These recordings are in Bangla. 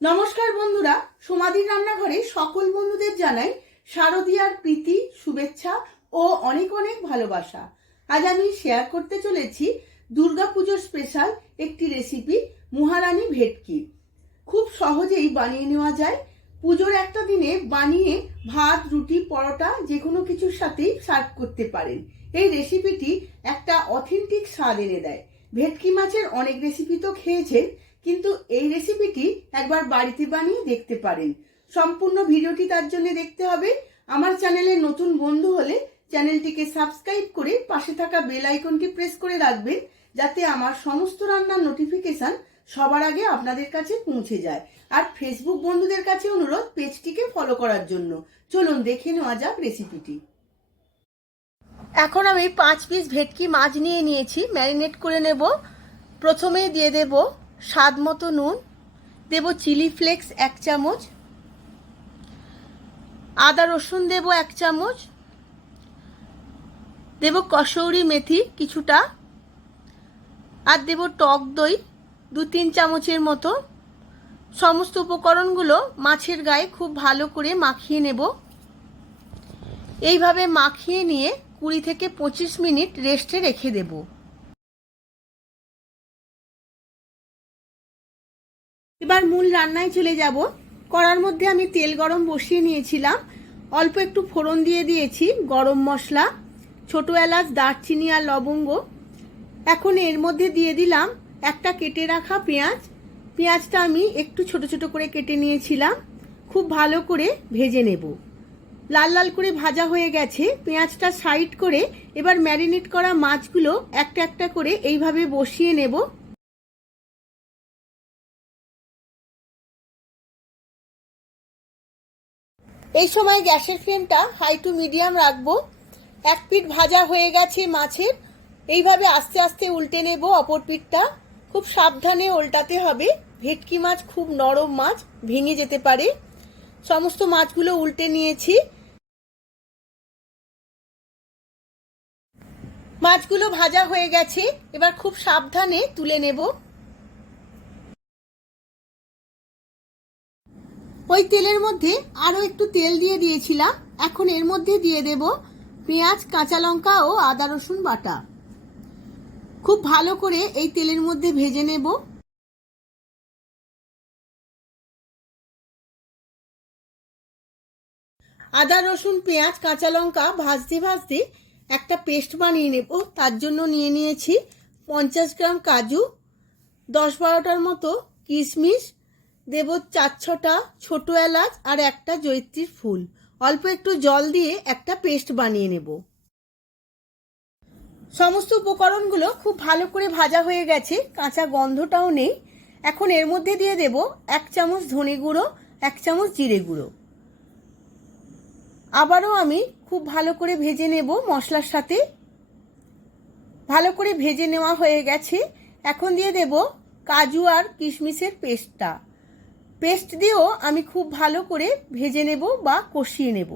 নমস্কার বন্ধুরা, সোমাদির রান্নাঘরে সকল বন্ধুদের জানাই শারদীয়ার প্রীতি, শুভেচ্ছা ও অনেক অনেক ভালোবাসা। আজ আমি শেয়ার করতে চলেছি দুর্গাপুজোর স্পেশাল একটি রেসিপি, মহারানী ভেটকি। খুব সহজেই বানিয়ে নেওয়া যায়। পুজোর একটা দিনে বানিয়ে ভাত, রুটি, পরোটা যে কোনো কিছুর সাথেই সার্ভ করতে পারেন। এই রেসিপিটি একটা অথেন্টিক স্বাদ এনে দেয়। ভেটকি মাছের অনেক রেসিপি তো খেয়েছেন, কিন্তু এই রেসিপিটি একবার বাড়িতে বানিয়ে দেখতে পারেন। সম্পূর্ণ ভিডিওটি তার জন্য দেখতে হবে। আমার চ্যানেলে নতুন বন্ধু হলে চ্যানেলটিকে সাবস্ক্রাইব করে পাশে থাকা বেল আইকনটি প্রেস করে রাখবেন, যাতে আমার সমস্ত রান্নার নোটিফিকেশন সবার আগে আপনাদের কাছে পৌঁছে যায়। আর ফেসবুক বন্ধুদের কাছে অনুরোধ পেজটিকে ফলো করার জন্য। চলুন দেখে নেওয়া যাক রেসিপিটি। এখন আমি 5 পিস ভেটকি মাছ নিয়ে নিয়েছি, ম্যারিনেট করে নেব। প্রথমে দিয়ে দেব স্বাদ মতো নুন, দেব চিলি ফ্লেক্স 1 চামচ, আদা রসুন দেব 1 চামচ, দেব কসৌরি মেথি কিছুটা, আর দেব টক দই 2-3 চামচের মতো। সমস্ত উপকরণগুলো মাছের গায়ে খুব ভালো করে মাখিয়ে নেব। এইভাবে মাখিয়ে নিয়ে 20 থেকে 25 মিনিট রেস্টে রেখে দেব। এবার মূল রান্নায় চলে যাব। কড়ার মধ্যে আমি তেল গরম বসিয়ে নিয়েছিলাম। অল্প একটু ফোড়ন দিয়ে দিয়েছি, গরম মশলা, ছোট এলাচ, দারচিনি আর লবঙ্গ। এখন এর মধ্যে দিয়ে দিলাম একটা কেটে রাখা পেঁয়াজ। পেঁয়াজটা আমি একটু ছোট ছোট করে কেটে নিয়েছিলাম। খুব ভালো করে ভেজে নেব। লাল লাল করে ভাজা হয়ে গেছে। পেঁয়াজটা সাইড করে এবার ম্যারিনেট করা মাছগুলো একটা একটা করে এইভাবে বসিয়ে নেব। এই সময় গ্যাসের ফ্লেমটা হাই টু মিডিয়াম রাখবো। এক পিঠ ভাজা হয়ে গেছে মাছের। এইভাবে আস্তে আস্তে উল্টে নেব অপর পিঠটা। খুব সাবধানে উল্টাতে হবে। ভেটকি মাছ খুব নরম মাছ, ভেঙে যেতে পারে। সমস্ত মাছগুলো উল্টে নিয়েছি। মাছগুলো ভাজা হয়ে গেছে, এবার খুব সাবধানে তুলে নেব। ওই তেলের মধ্যে আরো একটু তেল দিয়ে দিয়েছিলাম। এখন এর মধ্যে দিয়ে দেব পেঁয়াজ, কাঁচা লঙ্কা ও আদা রসুন বাটা। খুব ভালো করে এই তেলের মধ্যে ভেজে নেব। আদা রসুন পেঁয়াজ কাঁচা লঙ্কা ভাজতে ভাজতে একটা পেস্ট বানিয়ে নেব। তার জন্য নিয়ে নিয়েছি 50 গ্রাম কাজু, 10-12টার মতো কিশমিশ, দেব 4-6টা ছোট এলাচ আর একটা জয়িত্রীর ফুল। অল্প একটু জল দিয়ে একটা পেস্ট বানিয়ে নেব। সমস্ত উপকরণগুলো খুব ভালো করে ভাজা হয়ে গেছে, কাঁচা গন্ধটাও নেই। এখন এর মধ্যে দিয়ে দেব 1 চামচ ধনে গুঁড়ো, 1 চামচ জিরে গুঁড়ো। আবারও আমি খুব ভালো করে ভেজে নেব মশলার সাথে। ভালো করে ভেজে নেওয়া হয়ে গেছে। এখন দিয়ে দেব কাজু আর কিশমিশের পেস্টটা। পেস্ট দিয়েও আমি খুব ভালো করে ভেজে নেব বা কষিয়ে নেব।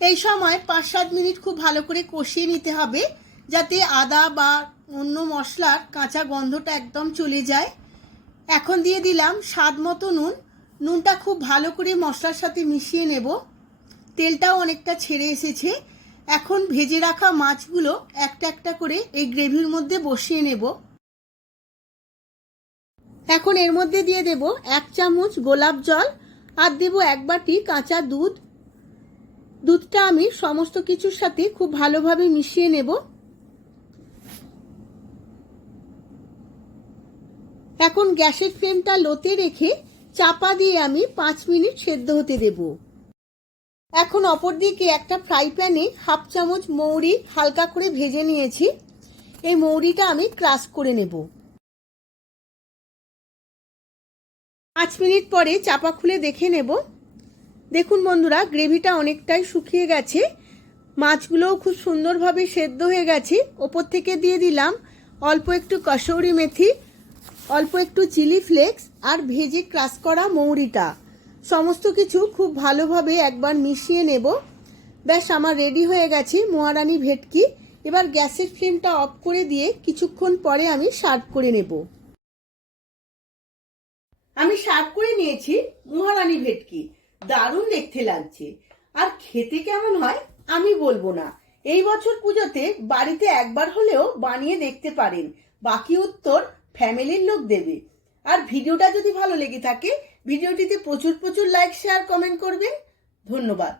এই সময় 5-7 মিনিট খুব ভালো করে কষিয়ে নিতে হবে, যাতে আদা বা অন্য মশলার কাঁচা গন্ধটা একদম চলে যায়। এখন দিয়ে দিলাম স্বাদ মতো নুন। নুনটা খুব ভালো করে মশলার সাথে মিশিয়ে নেব। তেলটাও অনেকটা ছেড়ে এসেছে। এখন ভেজে রাখা মাছগুলো একটা একটা করে এই গ্রেভির মধ্যে বসিয়ে নেব। এখন এর মধ্যে দিয়ে দেব 1 চামচ গোলাপ জল আর দেব 1 বাটি কাঁচা দুধ। দুধটা আমি সমস্ত কিছুর সাথে খুব ভালোভাবে মিশিয়ে নেব। এখন গ্যাসের ফ্লেমটা লোতে রেখে চাপা দিয়ে আমি 5 মিনিট সেদ্ধ হতে দেব। এখন অপর দিকে একটা ফ্রাই প্যানে 1/2 চামচ মৌরি হালকা করে ভেজে নিয়েছি। এই মৌরিটা আমি ক্রাশ করে নেব। 5 মিনিট পরে চাপা খুলে দেখে নেব। দেখুন বন্ধুরা, গ্রেভিটা অনেকটাই শুকিয়ে গেছে। মাছগুলোও খুব সুন্দরভাবে সেদ্ধ হয়ে গেছে। ওপর থেকে দিয়ে দিলাম অল্প একটু কসৌরি মেথি, অল্প একটু চিলি ফ্লেক্স আর ভেজে ক্রাশ করা মৌরিটা। সমস্ত কিছু খুব ভালোভাবে একবার মিশিয়ে নেব। ব্যাস আমার রেডি হয়ে গেছে মহারানী ভেটকি। এবার গ্যাসের ফ্লেমটা অফ করে দিয়ে কিছুক্ষণ পরে আমি সার্ভ করে নেব। আমি সার্ভ করে নিয়েছি মহারানী ভেটকি। দারুণ দেখতে লাগছে, আর খেতে কেমন হয় আমি বলবো না। এই বছর পুজোতে বাড়িতে একবার হলেও বানিয়ে দেখতে পারেন, বাকি উত্তর ফ্যামিলির লোক দেবে। আর ভিডিওটা যদি ভালো লেগে থাকে ভিডিওটিতে প্রচুর প্রচুর লাইক শেয়ার কমেন্ট করবেন। ধন্যবাদ।